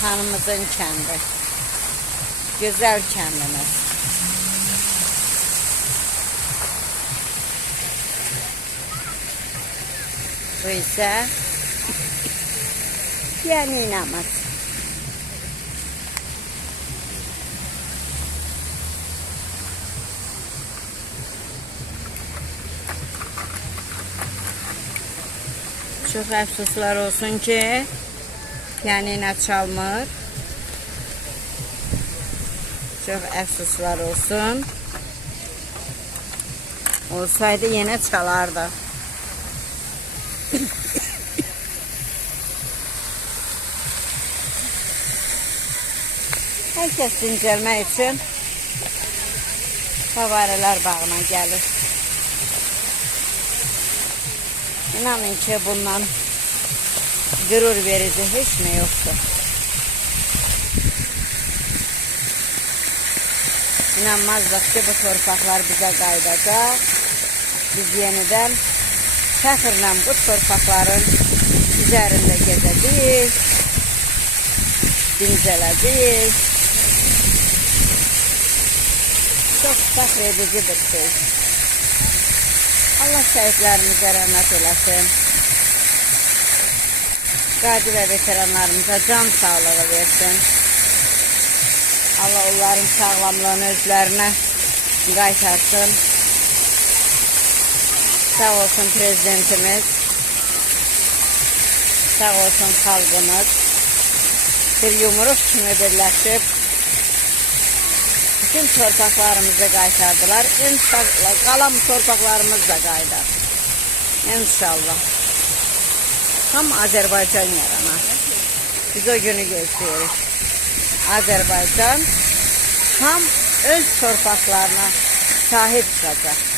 Xanımızın kəndi. Gözəl kəndimiz. Bu isə piyaninamız. Çox əfsuslar olsun ki, piyanino çalmır. Çox əfsuslar olsun. Olsaydı yenə çalardı. Hər kəs dincəlmək üçün Fəvvarələr bağına gəlir. İnanın ki, bundan qürur verici heç nə yoxdur. İnanmazdıq ki, bu torpaqlar bizə qayıdacaq. Biz yenidən fəxrlə bu torpaqların üzərində gezəcəyik, dincələcəyik. Çox fəxr edici bir şey. Allah şəhidlərimizə rəhmət eləsin. Qadi və veteranlarımıza can sağlığı versin. Allah onların sağlamlığını özlərinə qaytarsın. Sağ olsun prezidentimiz. Sağ olsun xalqımız. Bir yumruq kimi birləşib bütün torpaqlarımızı qaytardılar. İnşallah qalan torpaqlarımız da qayıdar. İnşallah. Tam Azərbaycan yaranar. Biz o günü gözləyirik. Azərbaycan tam öz torpaqlarına sahib çıxacaq.